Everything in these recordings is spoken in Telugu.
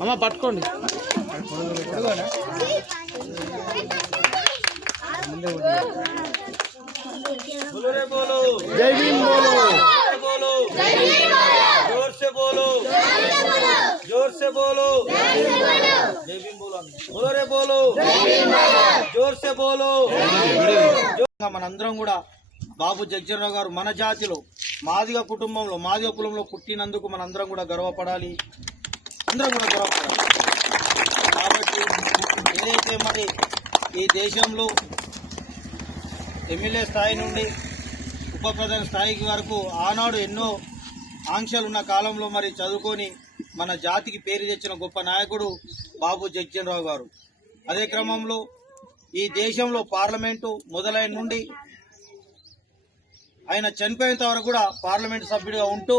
అమ్మ పట్టుకోండి. జై భీమ్ బోలో, जोर से बोलो, जोर से बोलो, जय भीम बोलो, बोलो रे बोलो, जोर से बोलो. మనందరం కూడా బాబు జగ్జీవన్ గారు మన జాతిలో మాదిగ కుటుంబంలో మాదిగ కులంలో పుట్టినందుకు మనందరం కూడా గర్వపడాలి, అందరం కూడా గర్వపడాలి. కాబట్టి ఏదైతే మరి ఈ దేశంలో ఎమ్మెల్యే స్థాయి నుండి ఉప ప్రధాని స్థాయికి వరకు ఆనాడు ఎన్నో ఆంక్షలు ఉన్న కాలంలో మరి చదువుకొని మన జాతికి పేరు తెచ్చిన గొప్ప నాయకుడు బాబు జగ్జీవన్ రావు గారు. అదే క్రమంలో ఈ దేశంలో పార్లమెంటు మొదలైన నుండి ఆయన చనిపోయేంత వరకు కూడా పార్లమెంటు సభ్యుడిగా ఉంటూ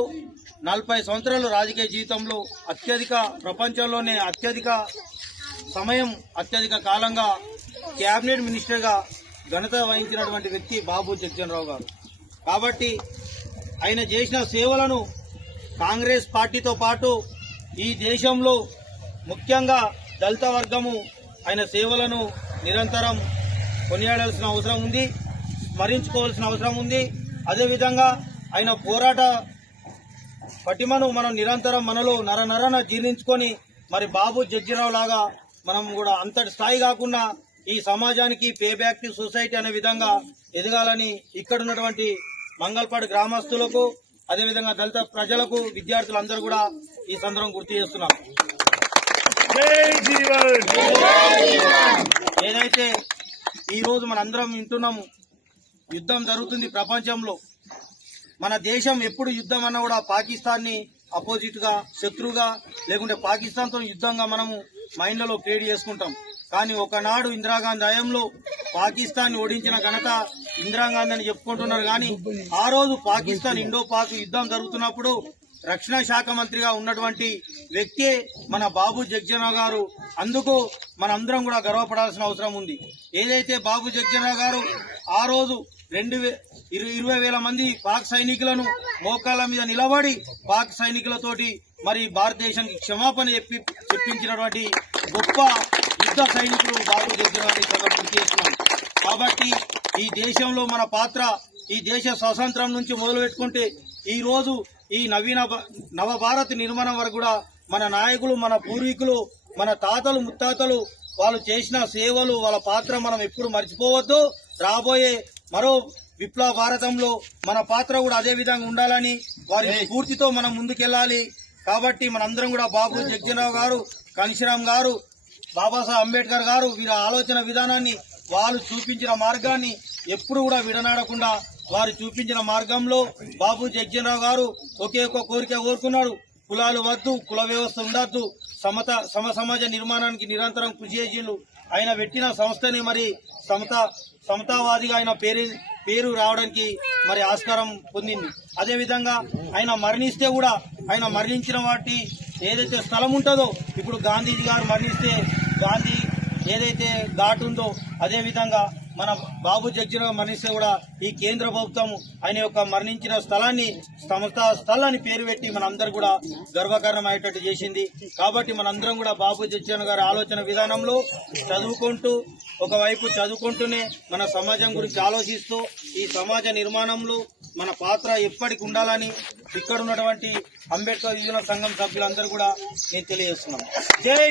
40 సంవత్సరాలు రాజకీయ జీవితంలో ప్రపంచంలోనే అత్యధిక సమయం అత్యధిక కాలంగా క్యాబినెట్ మినిస్టర్గా ఘనత వహించినటువంటి వ్యక్తి బాబు జగ్జీవన్ రావు గారు. కాబట్టి ఆయన చేసిన సేవలను కాంగ్రెస్ పార్టీతో పాటు ఈ దేశంలో ముఖ్యంగా దళిత వర్గము ఆయన సేవలను నిరంతరం కొనియాడాల్సిన అవసరం ఉంది, స్మరించుకోవాల్సిన అవసరం ఉంది. అదేవిధంగా ఆయన పోరాట పటిమను మనం నిరంతరం మనలో నరనరన జీర్ణించుకొని మరి బాబు జగ్జీవన్ లాగా మనం కూడా అంతటి స్థాయి కాకుండా ఈ సమాజానికి పే బ్యాక్ టు సొసైటీ అనే విధంగా ఎదగాలని ఇక్కడ ఉన్నటువంటి మంగళపాడు గ్రామస్తులకు అదేవిధంగా దళిత ప్రజలకు విద్యార్థులందరూ కూడా ఈ సందర్భం గుర్తు చేస్తున్నాం. ఏదైతే ఈ రోజు మనందరం వింటున్నాము, యుద్ధం జరుగుతుంది ప్రపంచంలో. మన దేశం ఎప్పుడు యుద్ధం అన్నా కూడా పాకిస్తాన్ ని అపోజిట్ గా శత్రువుగా లేకుంటే పాకిస్తాన్ తో యుద్ధంగా మనము మైండ్లలో క్రియేట్ చేసుకుంటాం. కానీ ఒకనాడు ఇందిరాగాంధీ హయాంలో పాకిస్తాన్ ని ఓడించిన ఘనత ఇందిరాగాంధీ అని చెప్పుకుంటున్నారు. కానీ ఆ రోజు పాకిస్తాన్ ఇండో పాక్ యుద్ధం జరుగుతున్నప్పుడు రక్షణ శాఖ మంత్రిగా ఉన్నటువంటి వ్యక్తి మన బాబు జగ్జీవన్ గారు. అందుకు మనందరం కూడా గర్వపడాల్సిన అవసరం ఉంది. ఏదైతే బాబు జగ్జీవన్ గారు ఆ రోజు 20,000 మంది పాక్ సైనికులను మోకాళ్ళ మీద నిలబడి పాక్ సైనికులతోటి మరి భారతదేశానికి క్షమాపణ చెప్పించినటువంటి గొప్ప యుద్ధ సైనికులు బాబు జగ్జీవన్ గుర్తు చేస్తున్నాం. కాబట్టి ఈ దేశంలో మన పాత్ర ఈ దేశ స్వాతంత్రం నుంచి మొదలు పెట్టుకుంటే ఈ రోజు ఈ నవభారత్ నిర్మాణం వరకు కూడా మన నాయకులు మన పూర్వీకులు మన తాతలు ముత్తాతలు వాళ్ళు చేసిన సేవలు వాళ్ళ పాత్ర మనం ఎప్పుడు మర్చిపోవద్దు. రాబోయే మరో విప్లవ భారతంలో మన పాత్ర కూడా అదే విధంగా ఉండాలని వారి స్ఫూర్తితో మనం ముందుకెళ్లాలి. కాబట్టి మనందరం కూడా బాబు జగ్జీవన్ గారు, కాంశీరామ్ గారు, బాబాసాహెబ్ అంబేద్కర్ గారు వీరి ఆలోచన విధానాన్ని వాళ్ళు చూపించిన మార్గాన్ని ఎప్పుడు కూడా విడనాడకుండా వారు చూపించిన మార్గంలో బాబు జగ్జీవన్ గారు ఒకే ఒక కోరిక కోరుకున్నాడు, కులాలు వద్దు, కుల వ్యవస్థ ఉండద్దు, సమాజ నిర్మాణానికి నిరంతరం కృషి చేసిండు. ఆయన పెట్టిన సంస్థని మరి సమతావాదిగా ఆయన పేరు రావడానికి మరి ఆస్కారం పొందింది. అదేవిధంగా ఆయన మరణిస్తే కూడా ఆయన మరణించిన వాటి ఏదైతే స్థలం ఉంటుందో ఇప్పుడు గాంధీజీ గారు మరణిస్తే గాంధీ ఏదైతే ఘాట్ ఉందో అదేవిధంగా మన బాబు జగ్జీవన్ మరణిస్తే కూడా ఈ కేంద్ర ప్రభుత్వం ఆయన యొక్క మరణించిన స్థలాన్ని స్థలాన్ని పేరు పెట్టి మనందరూ కూడా గర్వకారణం అయ్యేటట్టు చేసింది. కాబట్టి మనందరం కూడా బాబు జగ్జీవన్ గారి ఆలోచన విధానంలో చదువుకుంటూ ఒకవైపు చదువుకుంటూనే మన సమాజం గురించి ఆలోచిస్తూ ఈ సమాజ నిర్మాణంలో మన పాత్ర ఎప్పటికి ఉండాలని ఇక్కడ ఉన్నటువంటి అంబేద్కర్ యువజన సంఘం సభ్యులందరూ కూడా నేను తెలియజేస్తున్నాను. జై